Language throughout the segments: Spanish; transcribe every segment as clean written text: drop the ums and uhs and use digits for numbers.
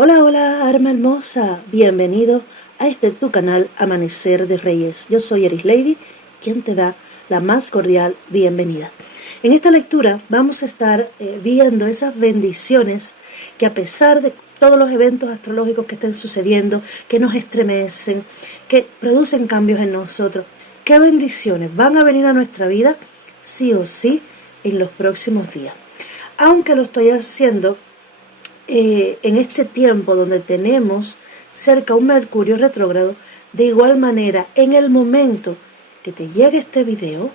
Hola, hola, arma hermosa. Bienvenido a tu canal Amanecer de Reyes. Yo soy Eris Lady, quien te da la más cordial bienvenida. En esta lectura vamos a estar viendo esas bendiciones que, a pesar de todos los eventos astrológicos que estén sucediendo, que nos estremecen, que producen cambios en nosotros, qué bendiciones van a venir a nuestra vida sí o sí en los próximos días. Aunque lo estoy haciendo en este tiempo donde tenemos cerca un Mercurio retrógrado, de igual manera, en el momento que te llegue este video,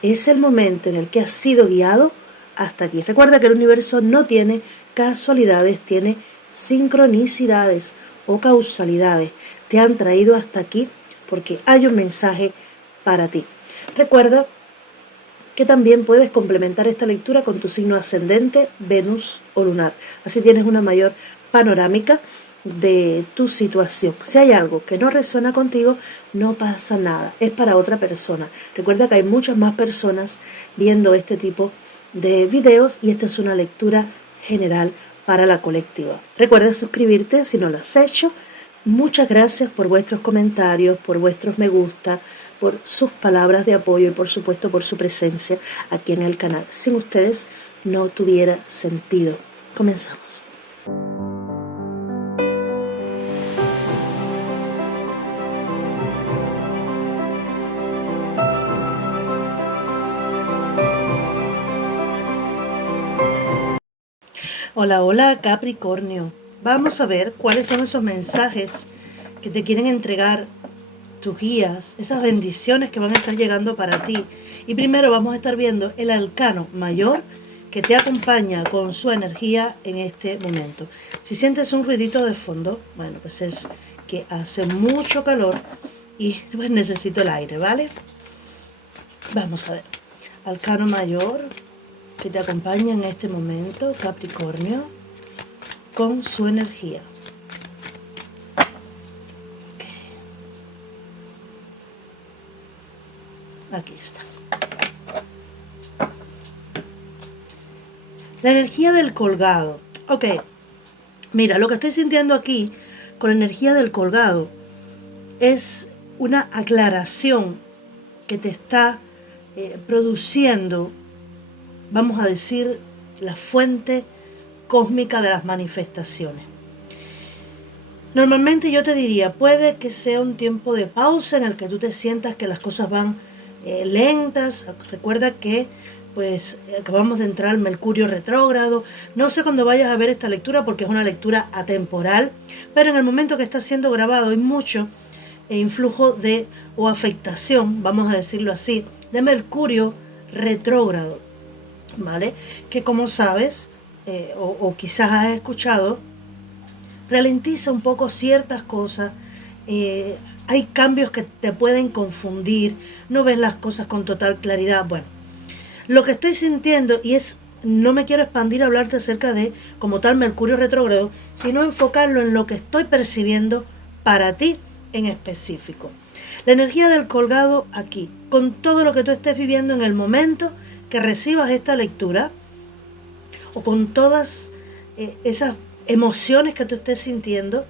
es el momento en el que has sido guiado hasta aquí. Recuerda que el universo no tiene casualidades, tiene sincronicidades o causalidades. Te han traído hasta aquí porque hay un mensaje para ti. Recuerda que también puedes complementar esta lectura con tu signo ascendente, Venus o lunar. Así tienes una mayor panorámica de tu situación. Si hay algo que no resuena contigo, no pasa nada, es para otra persona. Recuerda que hay muchas más personas viendo este tipo de videos y esta es una lectura general para la colectiva. Recuerda suscribirte si no lo has hecho. Muchas gracias por vuestros comentarios, por vuestros me gusta, por sus palabras de apoyo y por supuesto por su presencia aquí en el canal. Sin ustedes no tuviera sentido. Comenzamos. Hola, hola Capricornio. Vamos a ver cuáles son esos mensajes que te quieren entregar tus guías, esas bendiciones que van a estar llegando para ti. Y primero vamos a estar viendo el arcano mayor que te acompaña con su energía en este momento. Si sientes un ruidito de fondo, bueno, pues es que hace mucho calor y pues necesito el aire, ¿vale? Vamos a ver. Arcano mayor que te acompaña en este momento, Capricornio, con su energía. Aquí está. La energía del colgado. Ok. Mira, lo que estoy sintiendo aquí con la energía del colgado es una aclaración que te está produciendo, vamos a decir, la fuente cósmica de las manifestaciones. Normalmente yo te diría, puede que sea un tiempo de pausa en el que tú te sientas que las cosas van lentas. Recuerda que pues acabamos de entrar al Mercurio retrógrado. No sé cuándo vayas a ver esta lectura porque es una lectura atemporal, pero en el momento que está siendo grabado hay mucho influjo de o afectación, vamos a decirlo así, de Mercurio retrógrado, ¿vale? Que como sabes, o quizás has escuchado, ralentiza un poco ciertas cosas, hay cambios que te pueden confundir, no ves las cosas con total claridad. Bueno, lo que estoy sintiendo, y es, no me quiero expandir a hablarte acerca de como tal Mercurio retrógrado, sino enfocarlo en lo que estoy percibiendo para ti en específico. La energía del colgado aquí, con todo lo que tú estés viviendo en el momento que recibas esta lectura, o con todas esas emociones que tú estés sintiendo,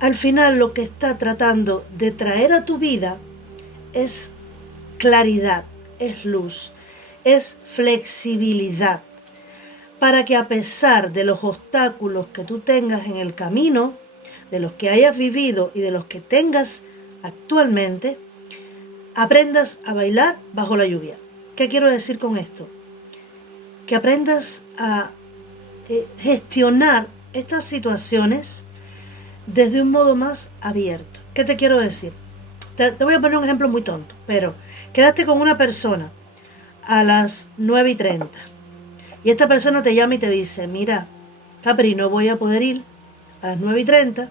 al final lo que está tratando de traer a tu vida es claridad, es luz, es flexibilidad, para que a pesar de los obstáculos que tú tengas en el camino, de los que hayas vivido y de los que tengas actualmente, aprendas a bailar bajo la lluvia. ¿Qué quiero decir con esto? Que aprendas a gestionar estas situaciones desde un modo más abierto. ¿Qué te quiero decir? Te voy a poner un ejemplo muy tonto, pero quedaste con una persona a las 9:30 y esta persona te llama y te dice, mira, Capri, no voy a poder ir a las 9:30,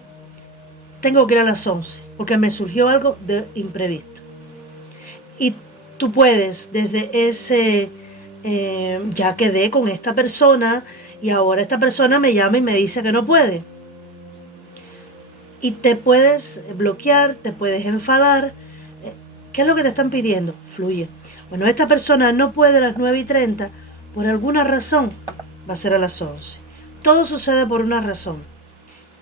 tengo que ir a las 11 porque me surgió algo de imprevisto. Y tú puedes desde ese, ya quedé con esta persona y ahora esta persona me llama y me dice que no puede. Y te puedes bloquear, te puedes enfadar. ¿Qué es lo que te están pidiendo? Fluye. Bueno, esta persona no puede a las 9:30, por alguna razón va a ser a las 11. Todo sucede por una razón.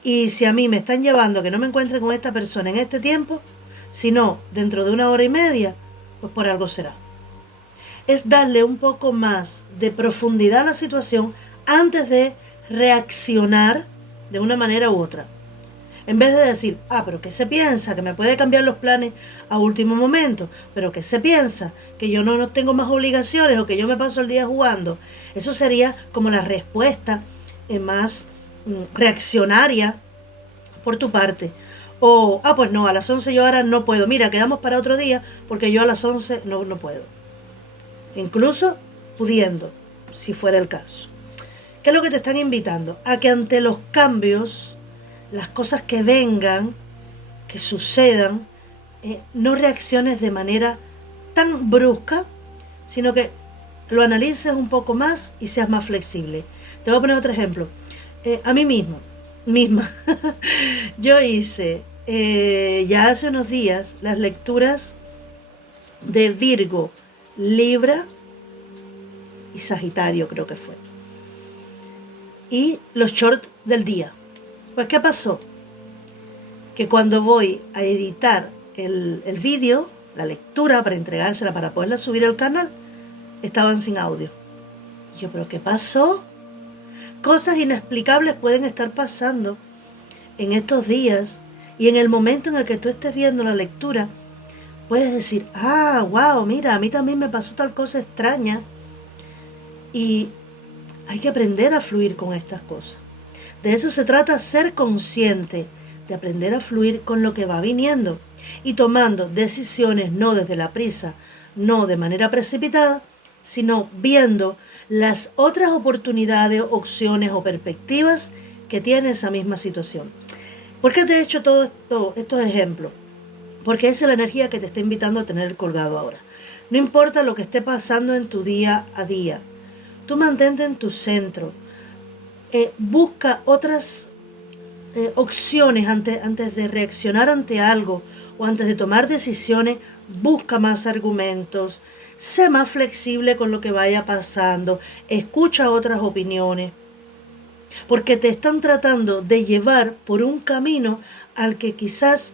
Y si a mí me están llevando a que no me encuentre con esta persona en este tiempo, sino dentro de 1 hora y media, pues por algo será. Es darle un poco más de profundidad a la situación antes de reaccionar de una manera u otra. En vez de decir, pero ¿qué se piensa? Que me puede cambiar los planes a último momento. Pero ¿qué se piensa? Que yo no tengo más obligaciones o que yo me paso el día jugando. Eso sería como la respuesta más reaccionaria por tu parte. O, pues no, a las 11 yo ahora no puedo. Mira, quedamos para otro día porque yo a las 11 no puedo. Incluso pudiendo, si fuera el caso. ¿Qué es lo que te están invitando? A que ante los cambios, las cosas que vengan, que sucedan, no reacciones de manera tan brusca, sino que lo analices un poco más y seas más flexible. Te voy a poner otro ejemplo. A mí misma, yo hice ya hace unos días las lecturas de Virgo, Libra y Sagitario, creo que fue. Y los shorts del día. Pues ¿qué pasó? Que cuando voy a editar el vídeo, la lectura para entregársela, para poderla subir al canal, estaban sin audio. Y yo, ¿pero qué pasó? Cosas inexplicables pueden estar pasando en estos días, y en el momento en el que tú estés viendo la lectura, puedes decir, wow, mira, a mí también me pasó tal cosa extraña. Y hay que aprender a fluir con estas cosas. De eso se trata, ser consciente, de aprender a fluir con lo que va viniendo y tomando decisiones no desde la prisa, no de manera precipitada, sino viendo las otras oportunidades, opciones o perspectivas que tiene esa misma situación. ¿Por qué te he hecho todos estos ejemplos? Porque esa es la energía que te está invitando a tener el colgado ahora. No importa lo que esté pasando en tu día a día, tú mantente en tu centro. Busca otras opciones antes de reaccionar ante algo o antes de tomar decisiones. Busca más argumentos, sé más flexible con lo que vaya pasando, escucha otras opiniones, porque te están tratando de llevar por un camino al que quizás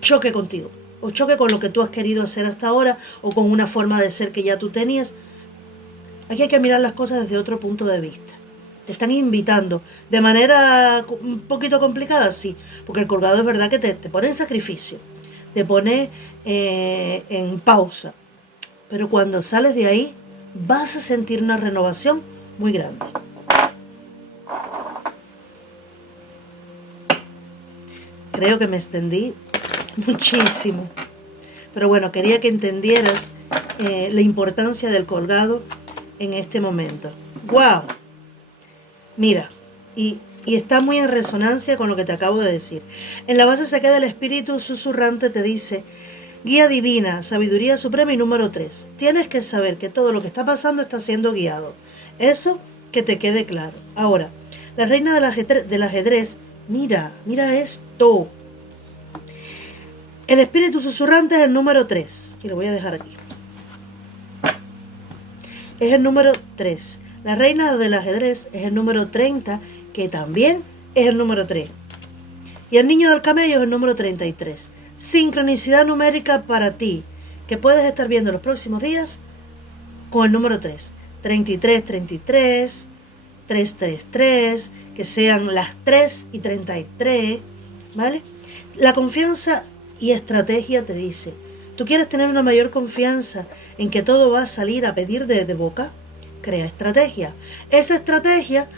choque contigo, o choque con lo que tú has querido hacer hasta ahora, o con una forma de ser que ya tú tenías. Aquí hay que mirar las cosas desde otro punto de vista. Te están invitando de manera un poquito complicada, sí, porque el colgado es verdad que te pone en sacrificio, te pone en pausa, pero cuando sales de ahí vas a sentir una renovación muy grande. Creo que me extendí muchísimo, pero bueno, quería que entendieras la importancia del colgado en este momento. ¡Wow! Mira, y está muy en resonancia con lo que te acabo de decir. En la base se queda el espíritu susurrante, te dice, guía divina, sabiduría suprema y número 3. Tienes que saber que todo lo que está pasando está siendo guiado. Eso que te quede claro. Ahora, la reina del ajedrez, mira esto. El espíritu susurrante es el número 3. Y lo voy a dejar aquí. Es el número 3. La reina del ajedrez es el número 30, que también es el número 3. Y el niño del camello es el número 33. Sincronicidad numérica para ti, que puedes estar viendo los próximos días con el número 3. 33, 33, 333, que sean las 3 y 33, ¿vale? La confianza y estrategia te dice, ¿tú quieres tener una mayor confianza en que todo va a salir a pedir de boca? Crea estrategia. Esa estrategia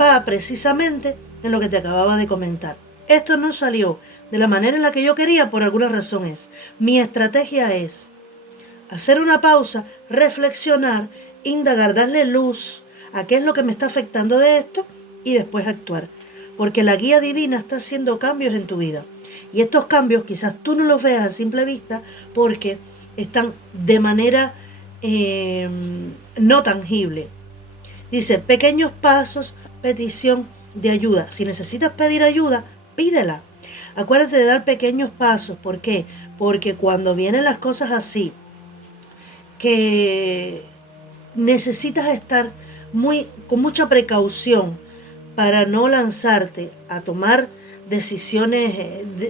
va precisamente en lo que te acababa de comentar. Esto no salió de la manera en la que yo quería, por alguna razón es. Mi estrategia es hacer una pausa, reflexionar, indagar, darle luz a qué es lo que me está afectando de esto y después actuar. Porque la guía divina está haciendo cambios en tu vida. Y estos cambios quizás tú no los veas a simple vista porque están de manera no tangible. Dice, pequeños pasos, petición de ayuda. Si necesitas pedir ayuda, pídela. Acuérdate de dar pequeños pasos. ¿Por qué? Porque cuando vienen las cosas así, que necesitas estar con mucha precaución para no lanzarte a tomar decisiones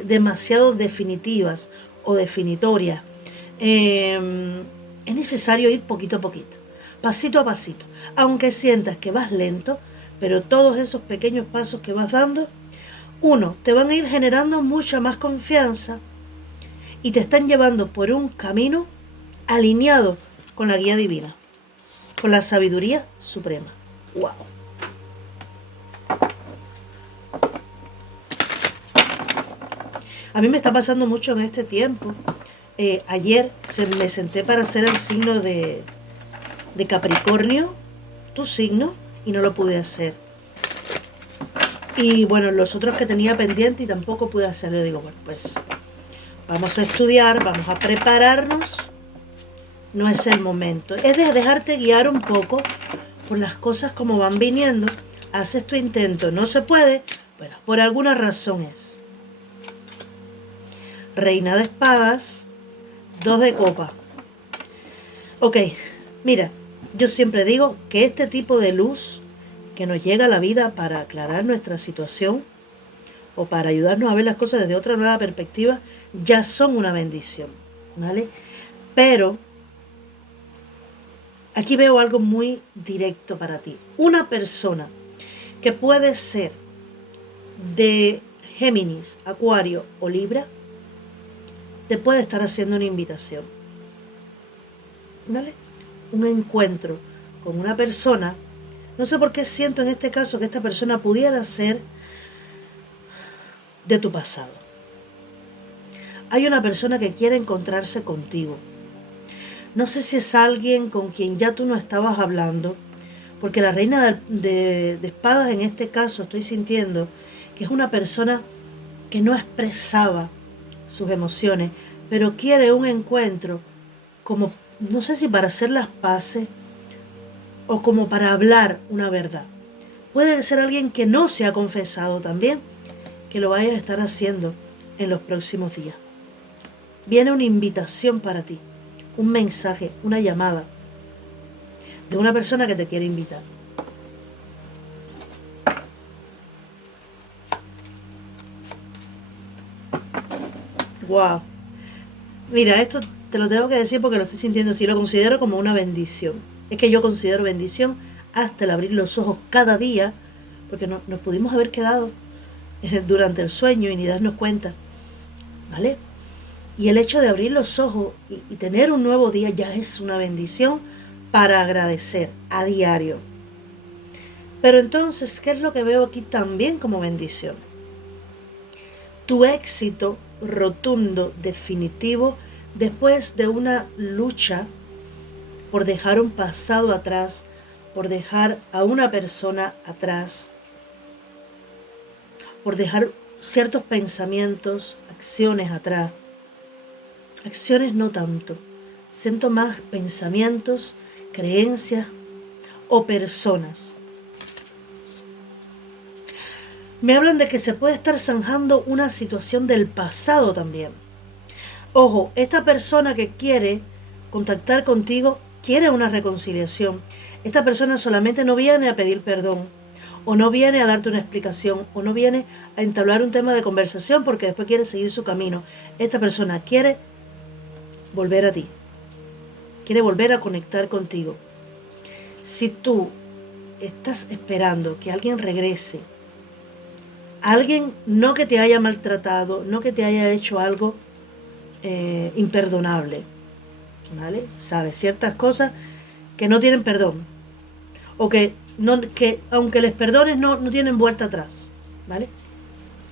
demasiado definitivas o definitorias, es necesario ir poquito a poquito, pasito a pasito. Aunque sientas que vas lento, pero todos esos pequeños pasos que vas dando, uno, te van a ir generando mucha más confianza y te están llevando por un camino alineado con la guía divina, con la sabiduría suprema. ¡Wow! A mí me está pasando mucho en este tiempo. Ayer me senté para hacer el signo de Capricornio, tu signo, y no lo pude hacer. Y bueno, los otros que tenía pendiente y tampoco pude hacerlo. Yo digo, bueno, pues vamos a estudiar, vamos a prepararnos. No es el momento. Es de dejarte guiar un poco por las cosas como van viniendo. Haces tu intento, no se puede. Bueno, por alguna razón es. Reina de espadas, 2 de copa. Ok, mira, yo siempre digo que este tipo de luz que nos llega a la vida para aclarar nuestra situación o para ayudarnos a ver las cosas desde otra nueva perspectiva, ya son una bendición, ¿vale? Pero aquí veo algo muy directo para ti. Una persona que puede ser de Géminis, Acuario o Libra, te puede estar haciendo una invitación, ¿vale? Un encuentro con una persona. No sé por qué siento en este caso que esta persona pudiera ser de tu pasado. Hay una persona que quiere encontrarse contigo. No sé si es alguien con quien ya tú no estabas hablando, porque la reina de espadas en este caso estoy sintiendo que es una persona que no expresaba sus emociones, pero quiere un encuentro como, no sé si para hacer las paces o como para hablar una verdad. Puede ser alguien que no se ha confesado también, que lo vayas a estar haciendo en los próximos días. Viene una invitación para ti, un mensaje, una llamada de una persona que te quiere invitar. Wow. Mira, esto te lo tengo que decir porque lo estoy sintiendo así, lo considero como una bendición. Es que yo considero bendición hasta el abrir los ojos cada día, porque nos pudimos haber quedado durante el sueño y ni darnos cuenta, ¿vale? Y el hecho de abrir los ojos y tener un nuevo día ya es una bendición para agradecer a diario. Pero entonces, ¿qué es lo que veo aquí también como bendición? Tu éxito rotundo, definitivo, después de una lucha por dejar un pasado atrás, por dejar a una persona atrás, por dejar ciertos pensamientos, acciones atrás. Acciones no tanto, siento más pensamientos, creencias o personas. Me hablan de que se puede estar zanjando una situación del pasado también. Ojo, esta persona que quiere contactar contigo quiere una reconciliación. Esta persona solamente no viene a pedir perdón, o no viene a darte una explicación, o no viene a entablar un tema de conversación porque después quiere seguir su camino. Esta persona quiere volver a ti, quiere volver a conectar contigo. Si tú estás esperando que alguien regrese, alguien no que te haya maltratado, no que te haya hecho algo imperdonable, ¿vale? Sabes, ciertas cosas que no tienen perdón, o que aunque les perdones no tienen vuelta atrás, ¿vale?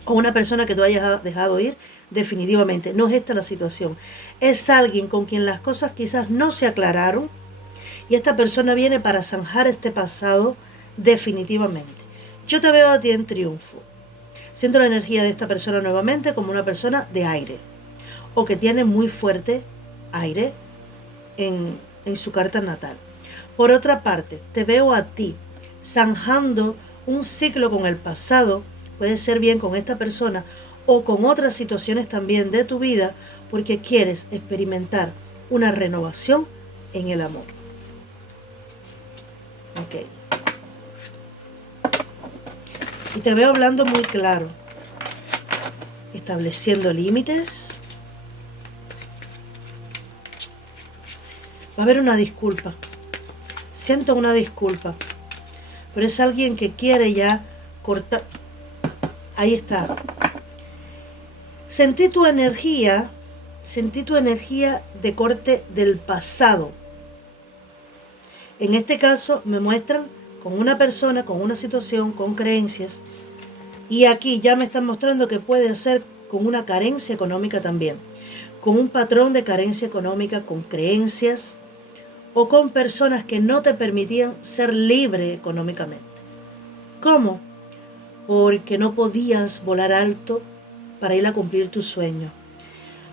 O una persona que tú hayas dejado ir, definitivamente no es esta la situación. Es alguien con quien las cosas quizás no se aclararon y esta persona viene para zanjar este pasado definitivamente. Yo te veo a ti en triunfo. Siento la energía de esta persona nuevamente como una persona de aire o que tiene muy fuerte aire en su carta natal. Por otra parte, te veo a ti zanjando un ciclo con el pasado, puede ser bien con esta persona o con otras situaciones también de tu vida, porque quieres experimentar una renovación en el amor. Ok. Y te veo hablando muy claro, estableciendo límites. Va a haber una disculpa. Siento una disculpa. Pero es alguien que quiere ya cortar. Ahí está. Sentí tu energía de corte del pasado. En este caso me muestran con una persona, con una situación, con creencias. Y aquí ya me están mostrando que puede ser con una carencia económica también. Con un patrón de carencia económica, con creencias o con personas que no te permitían ser libre económicamente. ¿Cómo? Porque no podías volar alto para ir a cumplir tu sueño.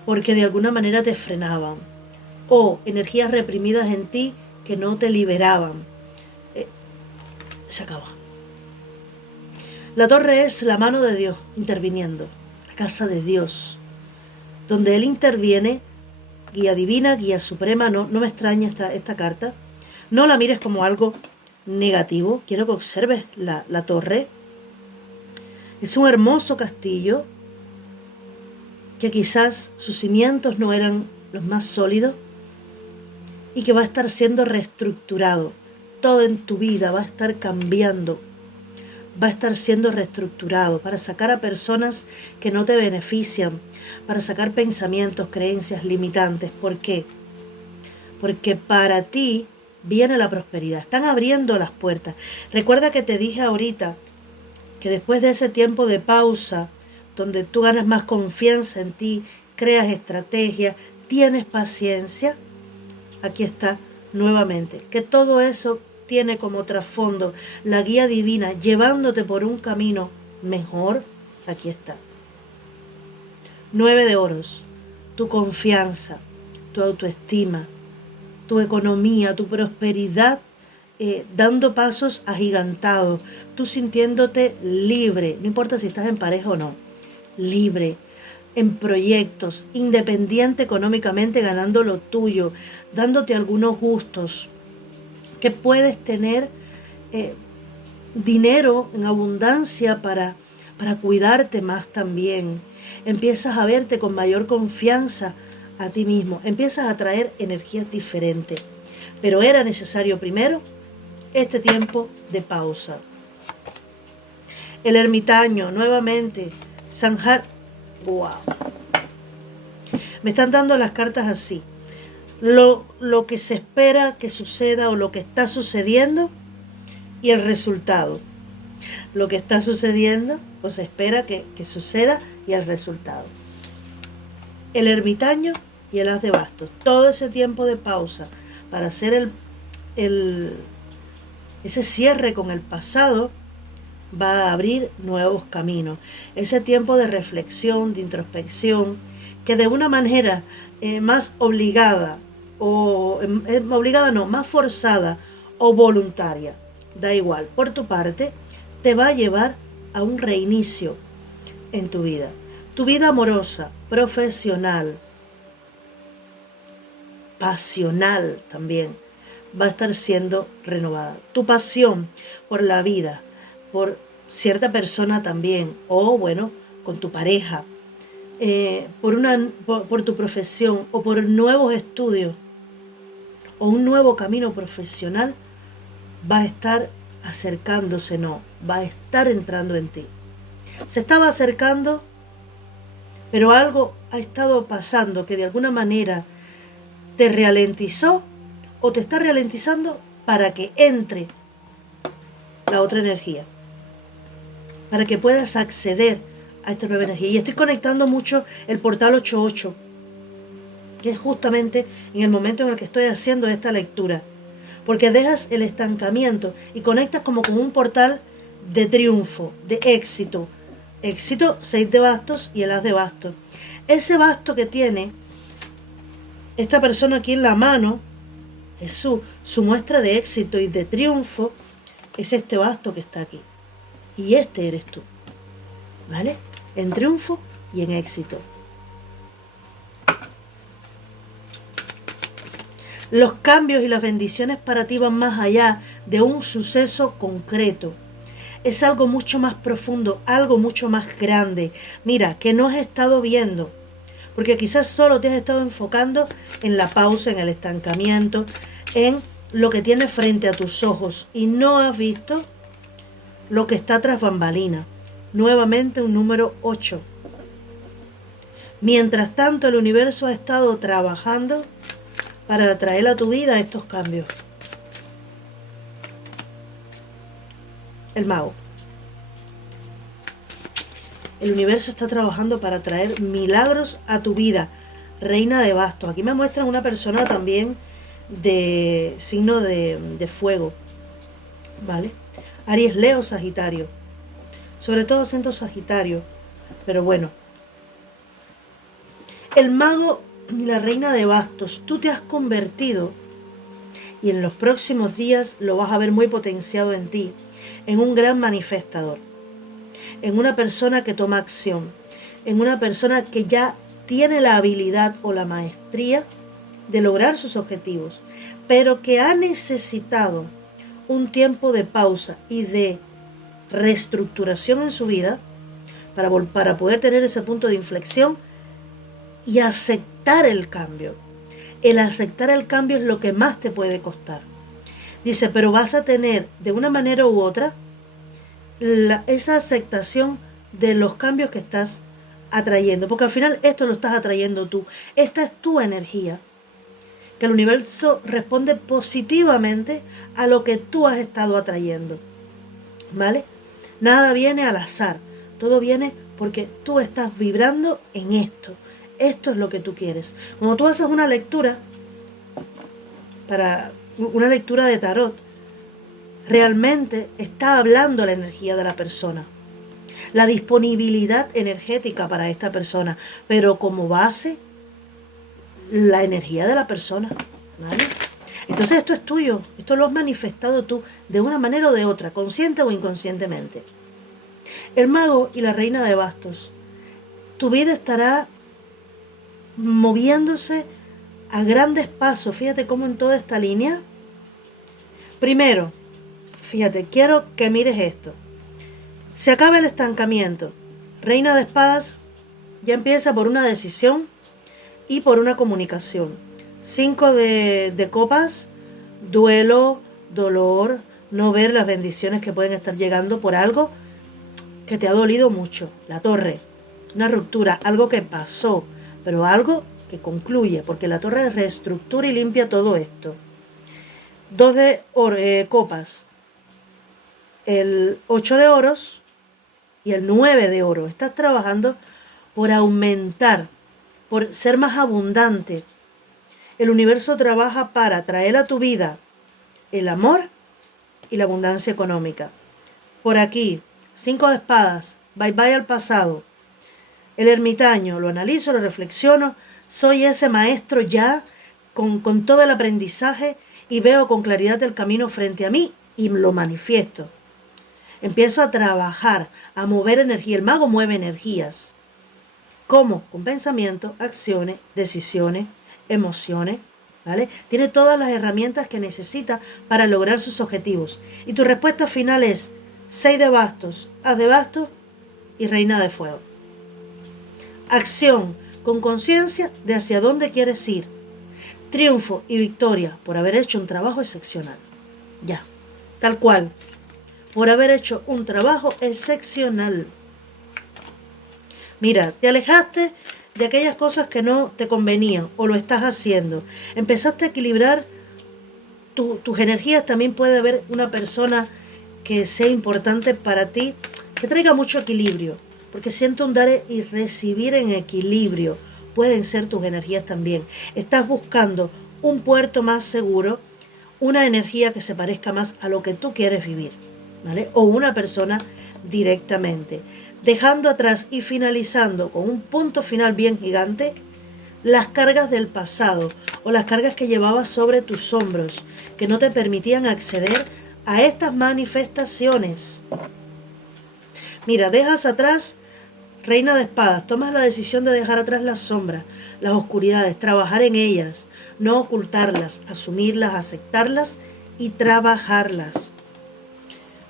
Porque de alguna manera te frenaban. O energías reprimidas en ti que no te liberaban. Se acaba. La torre es la mano de Dios interviniendo. La casa de Dios. Donde Él interviene, guía divina, guía suprema. No me extraña esta carta. No la mires como algo negativo. Quiero que observes la torre. Es un hermoso castillo que quizás sus cimientos no eran los más sólidos y que va a estar siendo reestructurado. Todo en tu vida va a estar cambiando, va a estar siendo reestructurado para sacar a personas que no te benefician, para sacar pensamientos, creencias limitantes. ¿Por qué? Porque para ti viene la prosperidad. Están abriendo las puertas. Recuerda que te dije ahorita que después de ese tiempo de pausa, donde tú ganas más confianza en ti, creas estrategia, tienes paciencia, aquí está nuevamente, que todo eso tiene como trasfondo la guía divina llevándote por un camino mejor. Aquí está. 9 de oros, tu confianza, tu autoestima, tu economía, tu prosperidad, dando pasos agigantados, tú sintiéndote libre, no importa si estás en pareja o no, libre, en proyectos, independiente económicamente, ganando lo tuyo, dándote algunos gustos, que puedes tener dinero en abundancia para cuidarte más también. Empiezas a verte con mayor confianza a ti mismo, empiezas a traer energías diferentes. Pero era necesario primero este tiempo de pausa. El ermitaño, nuevamente, Sanjar. Wow. Me están dando las cartas así. Lo que se espera que suceda o lo que está sucediendo y el resultado. Lo que está sucediendo o se espera que suceda y el resultado. El ermitaño y el as de bastos. Todo ese tiempo de pausa para hacer ese cierre con el pasado va a abrir nuevos caminos. Ese tiempo de reflexión, de introspección, que de una manera más obligada, más forzada o voluntaria, da igual, por tu parte, te va a llevar a un reinicio en tu vida. Tu vida amorosa, profesional, pasional también, va a estar siendo renovada. Tu pasión por la vida, por cierta persona también, o bueno, con tu pareja, por tu profesión o por nuevos estudios o un nuevo camino profesional, va a estar acercándose, va a estar entrando en ti. Se estaba acercando, pero algo ha estado pasando que de alguna manera te ralentizó o te está ralentizando para que entre la otra energía, para que puedas acceder a esta nueva energía. Y estoy conectando mucho el portal 88, que es justamente en el momento en el que estoy haciendo esta lectura, porque dejas el estancamiento y conectas como con un portal de triunfo, de éxito. Éxito, 6 de bastos y el as de bastos. Ese basto que tiene esta persona aquí en la mano es su muestra de éxito y de triunfo, es este basto que está aquí. Y este eres tú, ¿vale? En triunfo y en éxito. Los cambios y las bendiciones para ti van más allá de un suceso concreto. es algo mucho más profundo, algo mucho más grande. Mira, que no has estado viendo, porque quizás solo te has estado enfocando en la pausa, en el estancamiento, en lo que tienes frente a tus ojos y no has visto lo que está tras bambalina. Nuevamente un número 8. Mientras tanto, el universo ha estado trabajando para traer a tu vida estos cambios. El mago. El universo está trabajando para traer milagros a tu vida. Reina de bastos. Aquí me muestran una persona también de signo de fuego. ¿Vale? Aries, Leo, Sagitario. Sobre todo siento Sagitario. Pero bueno. El mago y la reina de bastos. Tú te has convertido, y en los próximos días lo vas a ver muy potenciado en ti, en un gran manifestador, en una persona que toma acción, en una persona que ya tiene la habilidad o la maestría de lograr sus objetivos, pero que ha necesitado un tiempo de pausa y de reestructuración en su vida para poder tener ese punto de inflexión y aceptar el cambio. El aceptar el cambio es lo que más te puede costar. Dice, pero vas a tener de una manera u otra esa aceptación de los cambios que estás atrayendo, porque al final esto lo estás atrayendo tú. Esta es tu energía, que el universo responde positivamente a lo que tú has estado atrayendo, ¿vale? Nada viene al azar, todo viene porque tú estás vibrando en esto. Esto es lo que tú quieres. Cuando tú haces una lectura, para una lectura de tarot, realmente está hablando la energía de la persona, la disponibilidad energética para esta persona, pero como base, la energía de la persona, ¿vale? Entonces esto es tuyo, esto lo has manifestado tú de una manera o de otra, consciente o inconscientemente. El mago y la reina de bastos. Tu vida estará moviéndose a grandes pasos. Fíjate cómo en toda esta línea. Primero, fíjate, quiero que mires esto. Se acaba el estancamiento. Reina de espadas ya empieza por una decisión y por una comunicación. 5 de copas, duelo, dolor, no ver las bendiciones que pueden estar llegando por algo que te ha dolido mucho. La torre, una ruptura, algo que pasó, pero algo que concluye, porque la torre reestructura y limpia todo esto. 2 de copas, el 8 de oros y el 9 de oro. Estás trabajando por aumentar, por ser más abundante. El universo trabaja para traer a tu vida el amor y la abundancia económica. Por aquí, 5 de espadas, bye bye al pasado. El ermitaño, lo analizo, lo reflexiono, soy ese maestro ya con todo el aprendizaje y veo con claridad el camino frente a mí y lo manifiesto. Empiezo a trabajar, a mover energía. El mago mueve energías. ¿Cómo? Con pensamiento, acciones, decisiones, emociones, ¿vale? Tiene todas las herramientas que necesita para lograr sus objetivos. Y tu respuesta final es 6 de bastos, as de bastos y reina de fuego. Acción con conciencia de hacia dónde quieres ir. Triunfo y victoria por haber hecho un trabajo excepcional. Ya, tal cual. Por haber hecho un trabajo excepcional. Mira, te alejaste de aquellas cosas que no te convenían o lo estás haciendo. Empezaste a equilibrar tus energías. También puede haber una persona que sea importante para ti, que traiga mucho equilibrio, porque siento un dar y recibir en equilibrio. Pueden ser tus energías también. Estás buscando un puerto más seguro, una energía que se parezca más a lo que tú quieres vivir, ¿vale? O una persona directamente. Dejando atrás y finalizando con un punto final bien gigante, las cargas del pasado o las cargas que llevabas sobre tus hombros, que no te permitían acceder a estas manifestaciones. Mira, dejas atrás, reina de espadas, tomas la decisión de dejar atrás las sombras, las oscuridades, trabajar en ellas, no ocultarlas, asumirlas, aceptarlas y trabajarlas.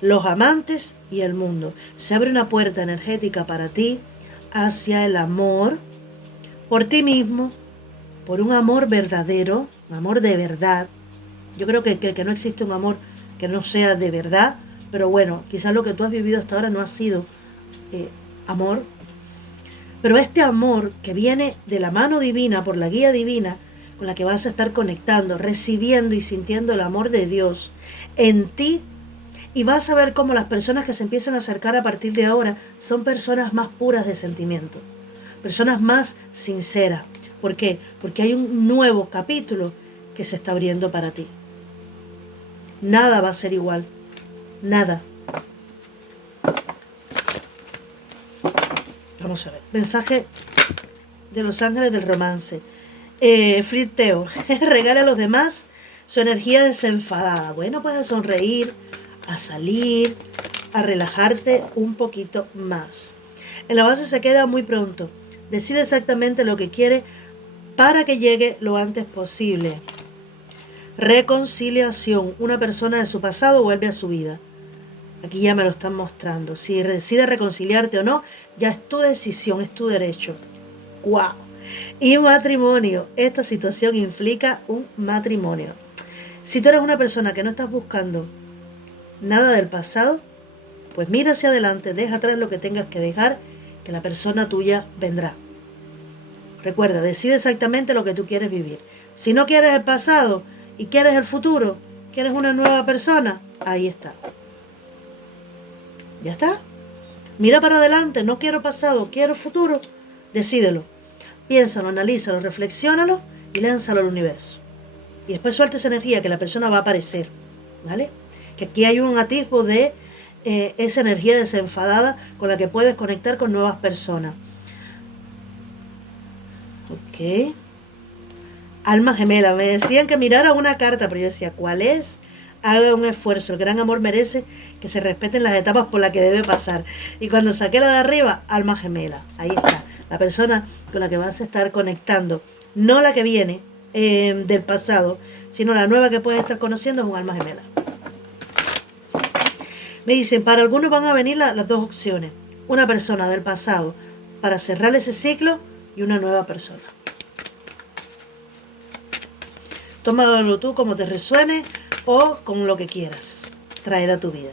los amantes y el mundo. Se abre una puerta energética para ti hacia el amor por ti mismo, por un amor verdadero, un amor de verdad. Yo creo que no existe un amor que no sea de verdad, pero bueno, quizás lo que tú has vivido hasta ahora no ha sido amor. Pero este amor que viene de la mano divina, por la guía divina, con la que vas a estar conectando, recibiendo y sintiendo el amor de Dios en ti, y vas a ver cómo las personas que se empiezan a acercar a partir de ahora son personas más puras de sentimiento, personas más sinceras. ¿Por qué? Porque hay un nuevo capítulo que se está abriendo para ti. Nada va a ser igual. Nada. Vamos a ver. Mensaje de los ángeles del romance. Flirteo. Regala a los demás su energía desenfadada. Bueno, pues a sonreír, a salir, a relajarte un poquito más. En la base se queda muy pronto. Decide exactamente lo que quiere para que llegue lo antes posible. Reconciliación. Una persona de su pasado vuelve a su vida. Aquí ya me lo están mostrando. Si decides reconciliarte o no, ya es tu decisión, es tu derecho. ¡Wow! Y matrimonio. Esta situación implica un matrimonio. Si tú eres una persona que no estás buscando nada del pasado, pues mira hacia adelante, deja atrás lo que tengas que dejar, que la persona tuya vendrá. Recuerda, decide exactamente lo que tú quieres vivir. Si no quieres el pasado y quieres el futuro, quieres una nueva persona, ahí está. ¿Ya está? Mira para adelante, no quiero pasado, quiero futuro. Decídelo. Piénsalo, analízalo, reflexiónalo y lánzalo al universo. Y después suelta esa energía que la persona va a aparecer. ¿Vale? Que aquí hay un atisbo de esa energía desenfadada con la que puedes conectar con nuevas personas. Ok. Alma gemela. Me decían que mirara una carta, pero yo decía, ¿cuál es? Haga un esfuerzo. El gran amor merece que se respeten las etapas por las que debe pasar. Y cuando saqué la de arriba, alma gemela. Ahí está. La persona con la que vas a estar conectando. No la que viene del pasado, sino la nueva que puedes estar conociendo es un alma gemela. Me dicen, para algunos van a venir las dos opciones. Una persona del pasado para cerrar ese ciclo y una nueva persona. Tómalo tú como te resuene o con lo que quieras traer a tu vida.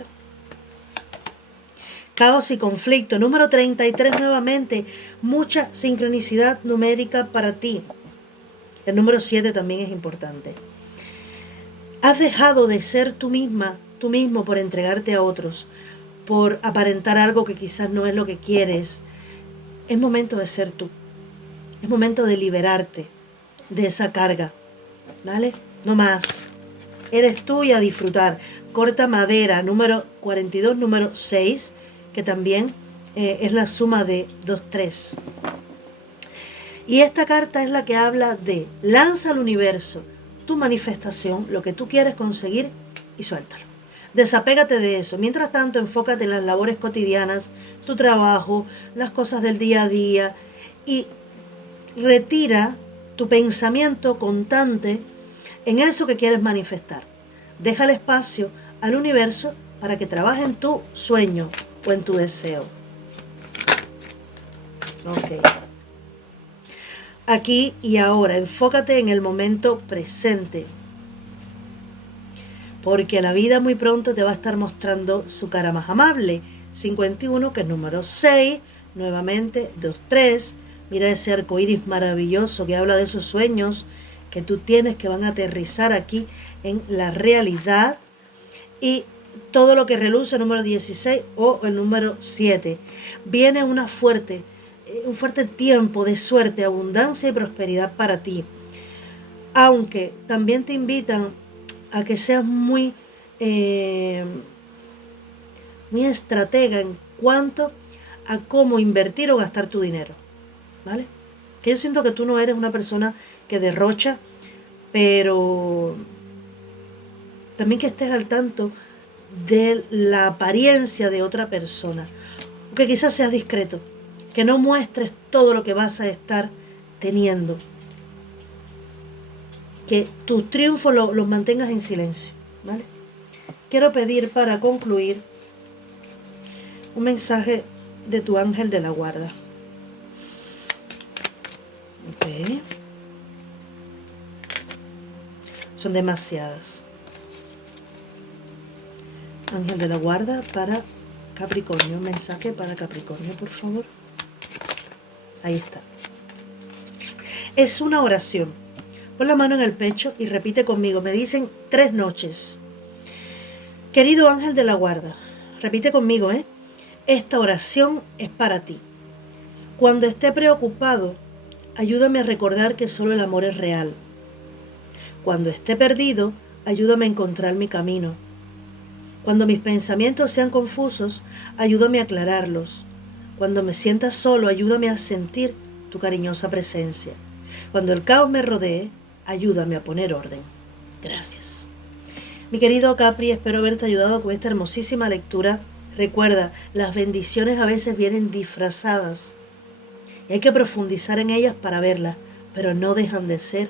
Caos y conflicto. Número 33 nuevamente. Mucha sincronicidad numérica para ti. El número 7 también es importante. Has dejado de ser tú misma, tú mismo por entregarte a otros, por aparentar algo que quizás no es lo que quieres. Es momento de ser tú. Es momento de liberarte de esa carga. ¿Vale? No más. Eres tú y a disfrutar. Corta madera, número 42, número 6, que también es la suma de 2, 3. Y esta carta es la que habla de lanza al universo tu manifestación, lo que tú quieres conseguir y suéltalo. Desapégate de eso. Mientras tanto, enfócate en las labores cotidianas, tu trabajo, las cosas del día a día y retira tu pensamiento constante en eso que quieres manifestar. Deja el espacio al universo para que trabaje en tu sueño o en tu deseo. Ok. Aquí y ahora, enfócate en el momento presente. Porque la vida muy pronto te va a estar mostrando su cara más amable. 51, que es número 6, nuevamente 2, 3. Mira ese arco iris maravilloso que habla de esos sueños que tú tienes que van a aterrizar aquí en la realidad. Y todo lo que reluce, el número 16 o el número 7. Viene un fuerte tiempo de suerte, abundancia y prosperidad para ti. Aunque también te invitan a que seas muy estratega en cuanto a cómo invertir o gastar tu dinero. ¿Vale? Que yo siento que tú no eres una persona que derrocha, pero también que estés al tanto de la apariencia de otra persona. Que quizás seas discreto, que no muestres todo lo que vas a estar teniendo. Que tus triunfos los mantengas en silencio. ¿Vale? Quiero pedir para concluir Un mensaje de tu ángel de la guarda. Ok. Son demasiadas. Ángel de la guarda para Capricornio. Un mensaje para Capricornio, por favor. Ahí está. Es una oración. Pon la mano en el pecho y repite conmigo. Me dicen 3 noches. Querido ángel de la guarda, repite conmigo, ¿eh? Esta oración es para ti. Cuando esté preocupado, ayúdame a recordar que solo el amor es real. Cuando esté perdido, ayúdame a encontrar mi camino. Cuando mis pensamientos sean confusos, ayúdame a aclararlos. Cuando me sienta solo, ayúdame a sentir tu cariñosa presencia. Cuando el caos me rodee, ayúdame a poner orden. Gracias. Mi querido Capri, espero haberte ayudado con esta hermosísima lectura. Recuerda, las bendiciones a veces vienen disfrazadas y hay que profundizar en ellas para verlas, pero no dejan de ser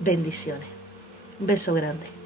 bendiciones. Un beso grande.